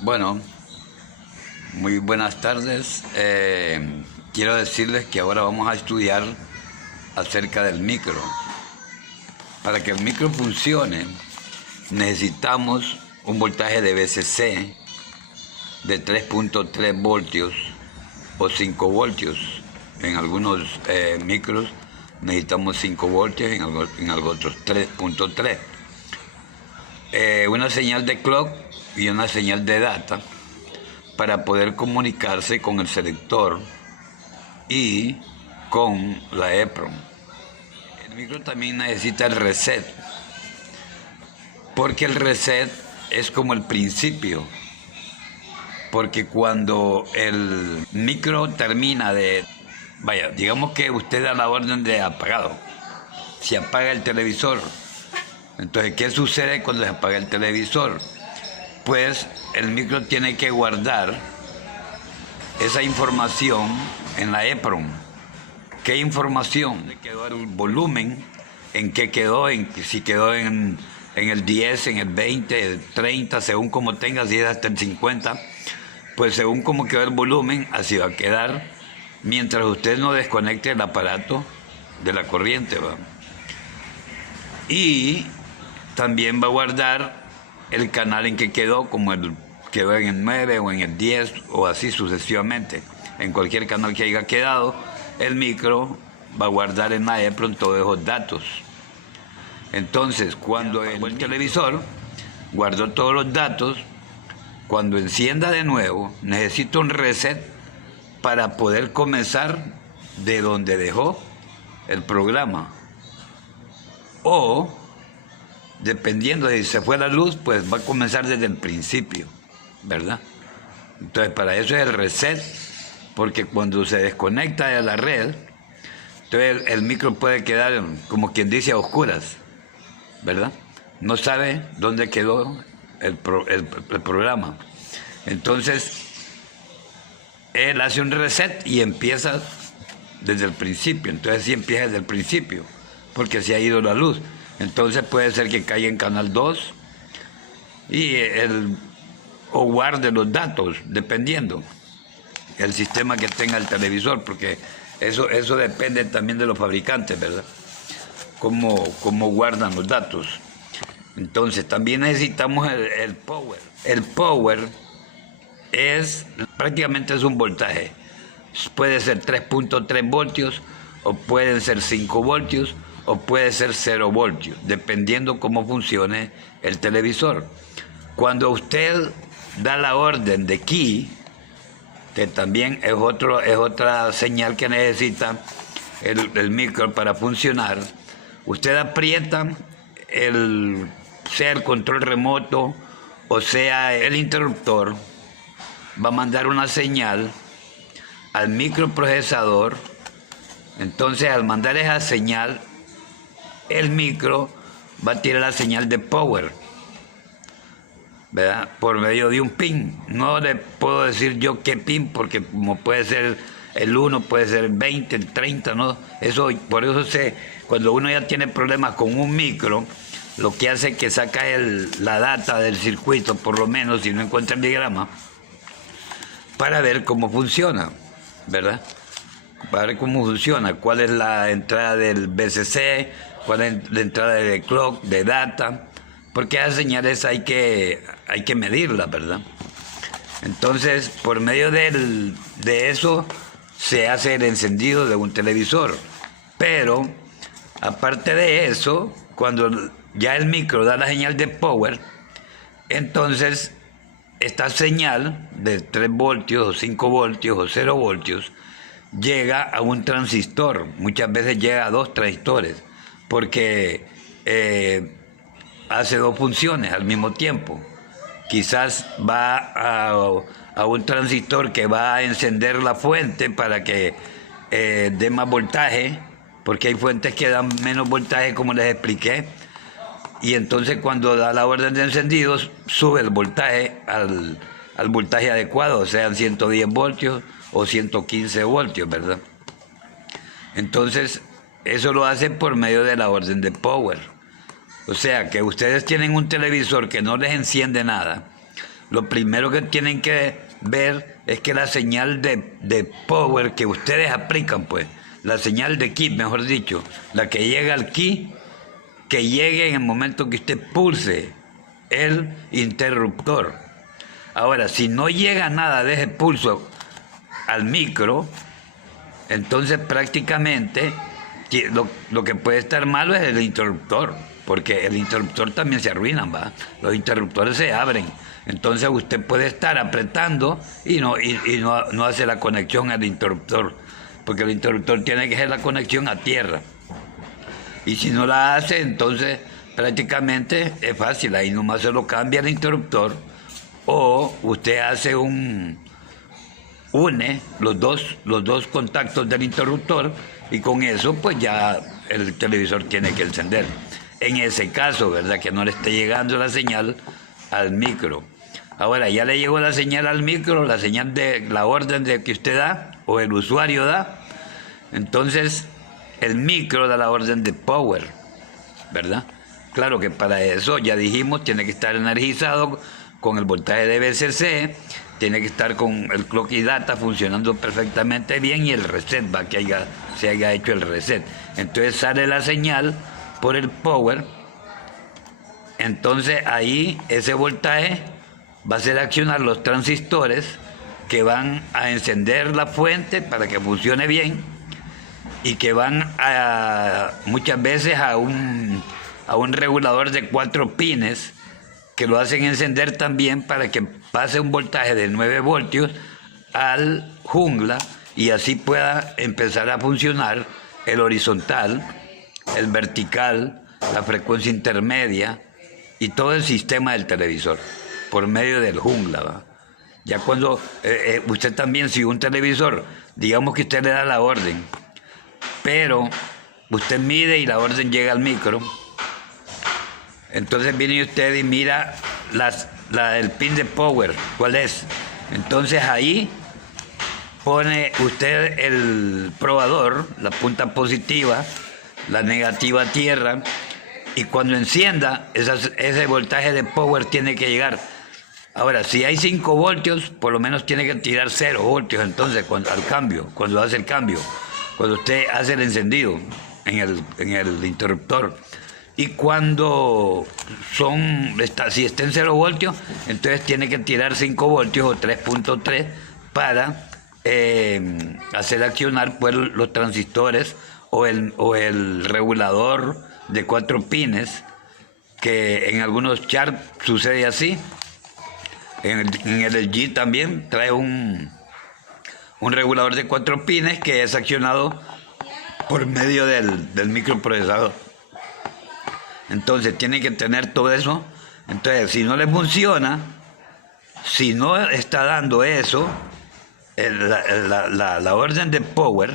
Bueno, muy buenas tardes. Quiero decirles que ahora vamos a estudiar acerca del micro. Para que el micro funcione, necesitamos un voltaje de VCC de 3.3 voltios o 5 voltios. En algunos micros necesitamos 5 voltios, en algunos otros 3.3. Una señal de clock y una señal de data para poder comunicarse con el selector y con la EEPROM. El micro también necesita el reset, porque el reset es como el principio, porque cuando el micro termina de, digamos que usted da la orden de apagado, se apaga el televisor. Entonces, ¿qué sucede cuando se apaga el televisor? Pues el micro tiene que guardar esa información en la EEPROM. ¿Qué información? ¿Dónde quedó el volumen? ¿En qué quedó? Si quedó en el 10, en el 20, el 30, según como tenga, si es hasta el 50. Pues según como quedó el volumen, así va a quedar mientras usted no desconecte el aparato de la corriente, ¿va? Y también va a guardar el canal en que quedó, como quedó en el 9 o en el 10 o así sucesivamente. En cualquier canal que haya quedado, el micro va a guardar en la EEPROM todos esos datos. Entonces, cuando el televisor guardó todos los datos, cuando encienda de nuevo, necesito un reset para poder comenzar de donde dejó el programa. O, dependiendo de si se fue la luz, pues va a comenzar desde el principio, ¿verdad? Entonces, para eso es el reset, porque cuando se desconecta de la red, entonces el micro puede quedar, como quien dice, a oscuras, ¿verdad? No sabe dónde quedó el programa. Entonces, él hace un reset y empieza desde el principio. Entonces, sí empieza desde el principio, porque se ha ido la luz. Entonces puede ser que caiga en canal 2 y o guarde los datos, dependiendo el sistema que tenga el televisor, porque eso depende también de los fabricantes, ¿verdad? Cómo guardan los datos. Entonces también necesitamos el power. El power prácticamente es un voltaje. Puede ser 3.3 voltios o pueden ser 5 voltios o puede ser 0 voltios, dependiendo cómo funcione el televisor. Cuando usted da la orden de key, que también es otra señal que necesita el micro para funcionar, usted aprieta sea el control remoto o sea el interruptor, va a mandar una señal al microprocesador. Entonces, al mandar esa señal, el micro va a tirar la señal de power, ¿verdad? Por medio de un pin. No le puedo decir yo qué pin, porque como puede ser el 1, puede ser el 20, el 30, ¿no? Por eso cuando uno ya tiene problemas con un micro, lo que hace es que saca la data del circuito, por lo menos, si no encuentra el diagrama, para ver cómo funciona, ¿verdad? Para ver cómo funciona, cuál es la entrada del VCC, cuál es la entrada de clock, de data, porque esas señales hay que medirlas, ¿verdad? Entonces, por medio de eso se hace el encendido de un televisor. Pero, aparte de eso, cuando ya el micro da la señal de power, entonces esta señal de 3 voltios o 5 voltios o 0 voltios llega a un transistor. Muchas veces llega a 2 transistores, porque hace 2 funciones al mismo tiempo. Quizás va a un transistor que va a encender la fuente para que dé más voltaje, porque hay fuentes que dan menos voltaje, como les expliqué, y entonces cuando da la orden de encendidos sube el voltaje al voltaje adecuado, sean 110 voltios o 115 voltios, ¿verdad? Entonces, eso lo hace por medio de la orden de power. O sea, que ustedes tienen un televisor que no les enciende nada. Lo primero que tienen que ver es que la señal de power que ustedes aplican, pues, la señal de key, mejor dicho, la que llega al key, que llegue en el momento que usted pulse el interruptor. Ahora, si no llega nada de ese pulso al micro, entonces prácticamente lo que puede estar malo es el interruptor, porque el interruptor también se arruina, ¿va? Los interruptores se abren. Entonces usted puede estar apretando y no hace la conexión al interruptor, porque el interruptor tiene que hacer la conexión a tierra. Y si no la hace, entonces prácticamente es fácil, ahí nomás se lo cambia el interruptor, o usted hace une los dos contactos del interruptor, y con eso pues ya el televisor tiene que encender. En ese caso, ¿verdad? Que no le esté llegando la señal al micro. Ahora, ya le llegó la señal al micro, la señal de la orden de que usted da, o el usuario da, entonces el micro da la orden de power, ¿verdad? Claro que para eso, ya dijimos, tiene que estar energizado con el voltaje de BCC, tiene que estar con el clock y data funcionando perfectamente bien, y el reset, va, que se haya hecho el reset. Entonces sale la señal por el power, entonces ahí ese voltaje va a hacer accionar los transistores que van a encender la fuente para que funcione bien, y que van muchas veces a un regulador de 4 pines que lo hacen encender también para que pase un voltaje de 9 voltios al jungla, y así pueda empezar a funcionar el horizontal, el vertical, la frecuencia intermedia y todo el sistema del televisor por medio del jungla, ¿va? Ya cuando usted también, si un televisor, digamos que usted le da la orden, pero usted mide y la orden llega al micro, entonces viene usted y mira el pin de power, ¿cuál es? Entonces ahí pone usted el probador, la punta positiva, la negativa a tierra, y cuando encienda, ese voltaje de power tiene que llegar. Ahora, si hay 5 voltios, por lo menos tiene que tirar 0 voltios, entonces cuando hace el cambio, cuando usted hace el encendido en el interruptor. Y cuando si está en 0 voltios, entonces tiene que tirar 5 voltios o 3.3 para hacer accionar pues, los transistores o el regulador de 4 pines, que en algunos charts sucede así. En el LG también trae un regulador de 4 pines que es accionado por medio del microprocesador. Entonces tiene que tener todo eso. Entonces, si no le funciona, si no está dando eso, la orden de power,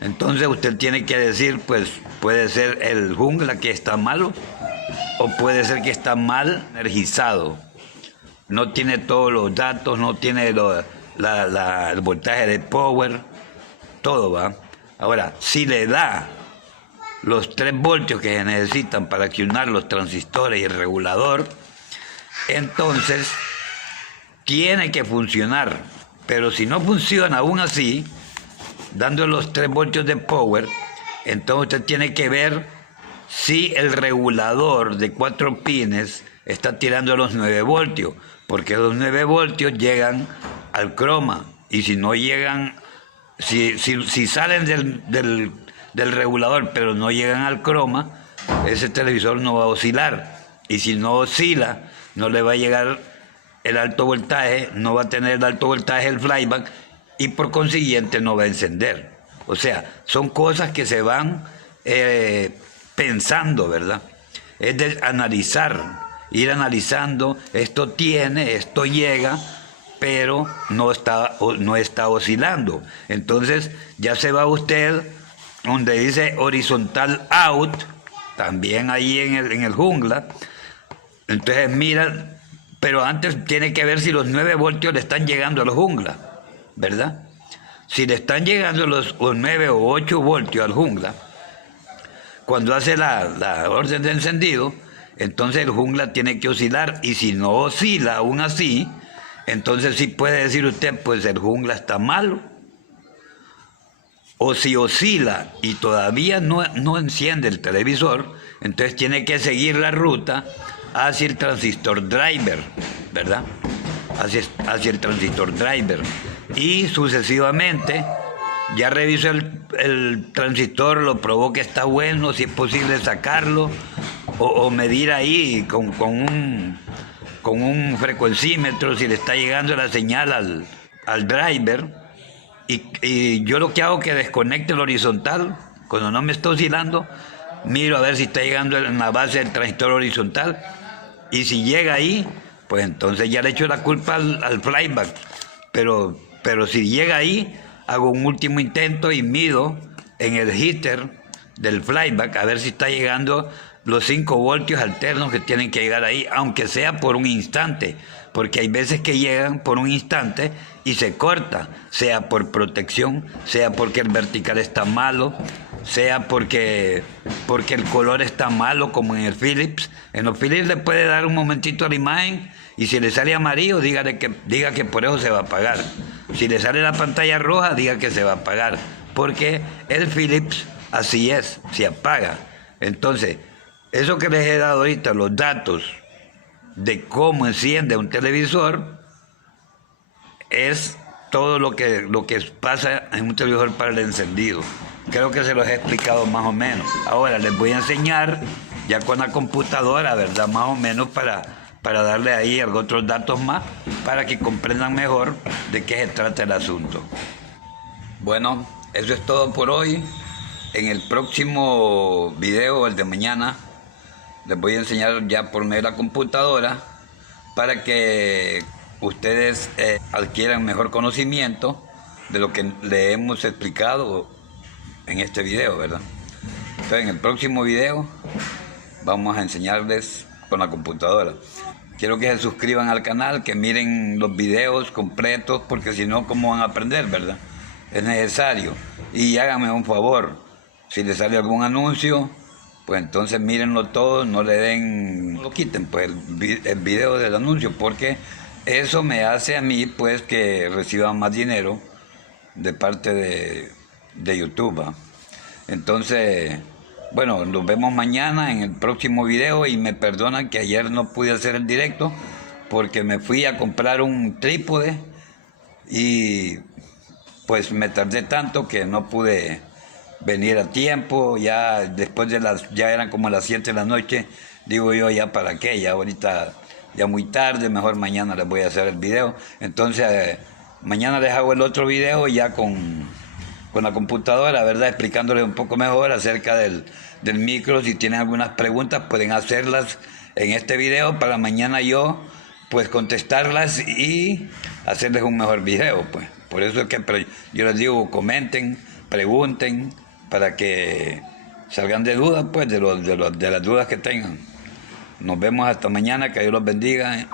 entonces usted tiene que decir, pues puede ser el jungla que está malo, o puede ser que está mal energizado. No tiene todos los datos, no tiene el voltaje de power, todo va. Ahora, si le da los 3 voltios que se necesitan para accionar los transistores y el regulador, entonces tiene que funcionar. Pero si no funciona aún así, dando los 3 voltios de power, entonces usted tiene que ver si el regulador de 4 pines está tirando los 9 voltios, porque los 9 voltios llegan al croma, y si no llegan, si salen del regulador pero no llegan al croma, ese televisor no va a oscilar, y si no oscila, no le va a llegar el alto voltaje, no va a tener el alto voltaje el flyback, y por consiguiente no va a encender. O sea, son cosas que se van pensando, ¿verdad? Es de analizar, ir analizando, esto llega, pero no está oscilando. Entonces ya se va usted donde dice horizontal out, también ahí en el jungla. Entonces mira, pero antes tiene que ver si los 9 voltios le están llegando al jungla, ¿verdad? Si le están llegando los 9 o 8 voltios al jungla, cuando hace la orden de encendido, entonces el jungla tiene que oscilar, y si no oscila aún así, entonces sí puede decir usted, pues el jungla está malo. O si oscila y todavía no enciende el televisor, entonces tiene que seguir la ruta hacia el transistor driver, ¿verdad? Hacia el transistor driver. Y sucesivamente, ya revisó el transistor, lo probó que está bueno, si es posible sacarlo, o medir ahí con un frecuencímetro si le está llegando la señal al driver. Y yo lo que hago es que desconecte el horizontal, cuando no me está oscilando, miro a ver si está llegando en la base del transistor horizontal, y si llega ahí, pues entonces ya le echo la culpa al flyback, pero si llega ahí, hago un último intento y mido en el heater del flyback a ver si está llegando los 5 voltios alternos que tienen que llegar ahí, aunque sea por un instante, porque hay veces que llegan por un instante y se corta, sea por protección, sea porque el vertical está malo, sea porque el color está malo, como en el Philips. En los Philips le puede dar un momentito a la imagen, y si le sale amarillo, diga que por eso se va a apagar. Si le sale la pantalla roja, diga que se va a apagar, porque el Philips así es, se apaga. Entonces, eso que les he dado ahorita, los datos de cómo enciende un televisor, es todo lo que pasa en un televisor para el encendido. Creo que se los he explicado más o menos. Ahora les voy a enseñar ya con la computadora, ¿verdad? Más o menos para darle ahí otros datos más, para que comprendan mejor de qué se trata el asunto. Bueno, eso es todo por hoy. En el próximo video, el de mañana, les voy a enseñar ya por medio de la computadora, para que ustedes adquieran mejor conocimiento de lo que le hemos explicado en este video, ¿verdad? Entonces, en el próximo video vamos a enseñarles con la computadora. Quiero que se suscriban al canal, que miren los videos completos, porque si no, ¿cómo van a aprender, verdad? Es necesario. Y háganme un favor, si les sale algún anuncio, pues entonces mírenlo todo, no lo quiten, pues el video del anuncio, porque eso me hace a mí, pues, que reciba más dinero de parte de YouTube, ¿va? Entonces, bueno, nos vemos mañana en el próximo video, y me perdonan que ayer no pude hacer el directo porque me fui a comprar un trípode y pues me tardé tanto que no pude venir a tiempo. Ya después ya eran como las 7 de la noche, digo yo, ya para qué, ya ahorita ya muy tarde, mejor mañana les voy a hacer el video. Entonces mañana les hago el otro video ya con la computadora, ¿verdad? Explicándoles un poco mejor acerca del micro. Si tienen algunas preguntas, pueden hacerlas en este video para mañana yo, pues, contestarlas y hacerles un mejor video, pues. Por eso es que yo les digo, comenten, pregunten, para que salgan de dudas, pues, de las dudas que tengan. Nos vemos hasta mañana, que Dios los bendiga.